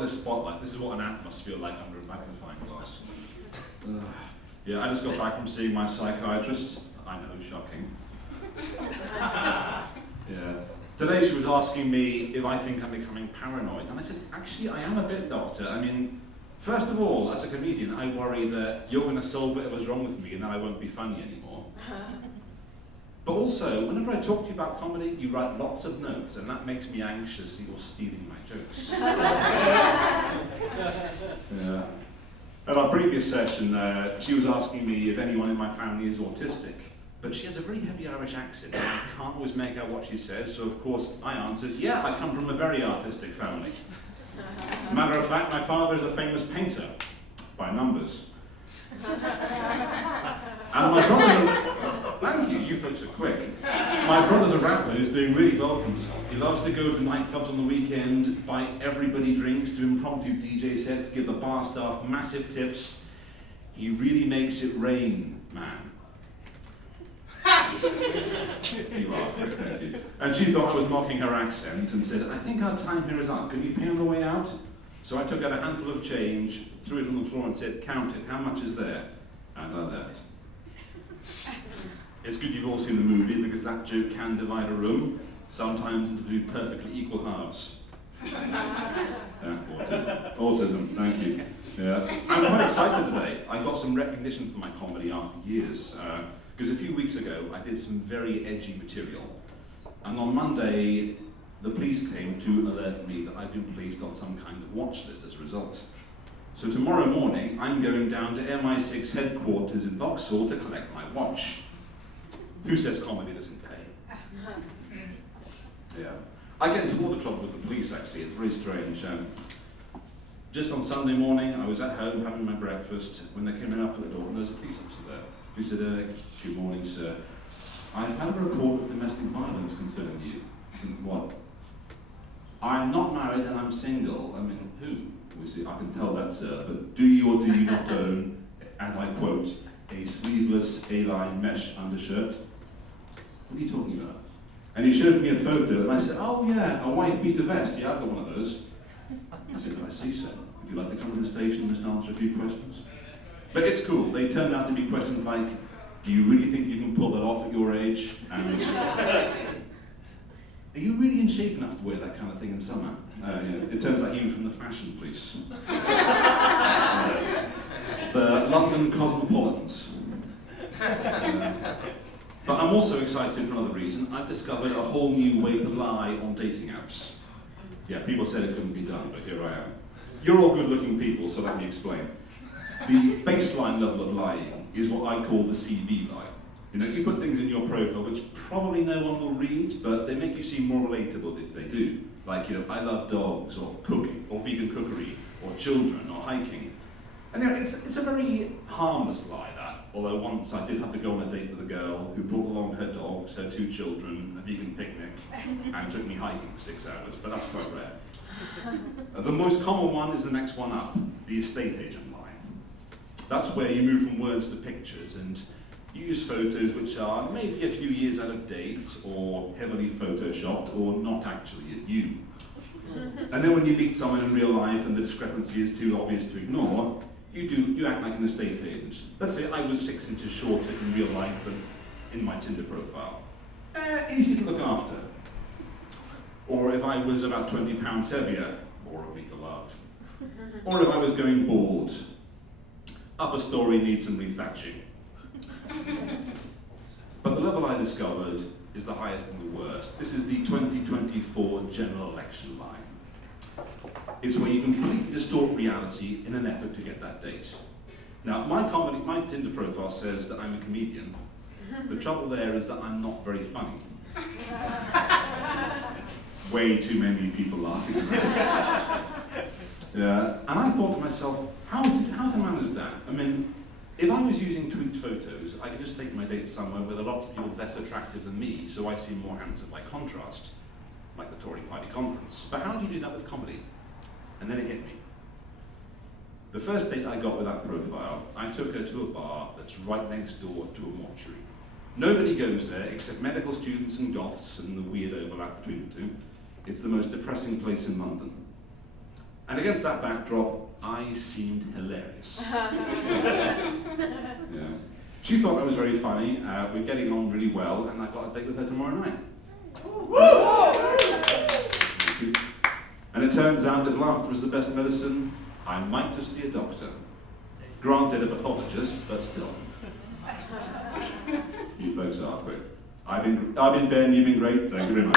love this spotlight. This is what an ant must feel like under a magnifying glass. Yeah, I just got back from seeing my psychiatrist. I know, shocking. Yeah. Today she was asking me if I think I'm becoming paranoid. And I said, actually, I am a bit, doctor. I mean, first of all, as a comedian, I worry that you're going to solve whatever's wrong with me and then I won't be funny anymore. But also, whenever I talk to you about comedy, you write lots of notes, and that makes me anxious that you're stealing my jokes. Yeah. At our previous session, she was asking me if anyone in my family is autistic, but she has a very heavy Irish accent, and I can't always make out what she says, so of course I answered, yeah, I come from a very artistic family. Matter of fact, my father is a famous painter, by numbers. And my brother, thank you, you folks are quick. My brother's a rapper who's doing really well for himself. He loves to go to nightclubs on the weekend, buy everybody drinks, do impromptu DJ sets, give the bar staff massive tips. He really makes it rain, man. You are quick, thank you. And she thought I was mocking her accent and said, I think our time here is up. Can you pay on the way out? So I took out a handful of change, threw it on the floor and said, count it, how much is there? And I left. It's good you've all seen the movie because that joke can divide a room, sometimes into two perfectly equal halves. Yeah, autism, thank you. Yeah. I'm quite excited today. I got some recognition for my comedy after years, because a few weeks ago I did some very edgy material, and on Monday the police came to alert me that I'd been placed on some kind of watch list as a result. So tomorrow morning, I'm going down to MI6 headquarters in Vauxhall to collect my watch. Who says comedy doesn't pay? Yeah. I get into a lot of trouble with the police, actually. It's very strange. Just on Sunday morning, I was at home having my breakfast when they came in up at the door, and there was a police officer there who said, good morning, sir. I've had a report of domestic violence concerning you. I said, what? I'm not married and I'm single. I mean, who? We see, I can tell that, sir, but do you or do you not own, and I quote, a sleeveless A-line mesh undershirt? What are you talking about? And he showed me a photo, and I said, oh yeah, a wife beater vest. Yeah, I've got one of those. I said, I see, sir. Would you like to come to the station and just answer a few questions? But it's cool. They turned out to be questions like, do you really think you can pull that off at your age? And are you really in shape enough to wear that kind of thing in summer? It turns out he was from the fashion police. The London Cosmopolitans. But I'm also excited for another reason. I've discovered a whole new way to lie on dating apps. Yeah, people said it couldn't be done, but here I am. You're all good-looking people, so let me explain. The baseline level of lying is what I call the CV lie. You know, you put things in your profile which probably no one will read, but they make you seem more relatable if they do. Like, you know, I love dogs, or cooking, or vegan cookery, or children, or hiking. And you know, it's a very harmless lie, that. Although once I did have to go on a date with a girl who brought along her dogs, her 2 children, a vegan picnic, and took me hiking for 6 hours, but that's quite rare. The most common one is the next one up, the estate agent lie. That's where you move from words to pictures, and you use photos which are maybe a few years out of date, or heavily photoshopped, or not actually you. And then when you meet someone in real life and the discrepancy is too obvious to ignore, you act like an estate agent. Let's say I was 6 inches shorter in real life than in my Tinder profile. Easy to look after. Or if I was about 20 pounds heavier, more of me to love. Or if I was going bald. Upper story needs some rethatching. But the level I discovered is the highest and the worst. This is the 2024 general election line. It's where you completely distort reality in an effort to get that date. Now, my Tinder profile says that I'm a comedian. The trouble there is that I'm not very funny. Way too many people laughing at that. Yeah, and I thought to myself, how to manage that? I mean, if I was using tweaked photos, I could just take my dates somewhere where there are lots of people less attractive than me, so I seem more handsome by contrast, like the Tory party conference. But how do you do that with comedy? And then it hit me. The first date I got with that profile, I took her to a bar that's right next door to a mortuary. Nobody goes there except medical students and goths and the weird overlap between the two. It's the most depressing place in London. And against that backdrop, I seemed hilarious. Yeah. She thought I was very funny, we're getting on really well, and I've got a date with her tomorrow night. And it turns out if laughter is the best medicine, I might just be a doctor. Granted, a pathologist, but still. You folks are quick. I've been Ben, you've been great. Thank you very much.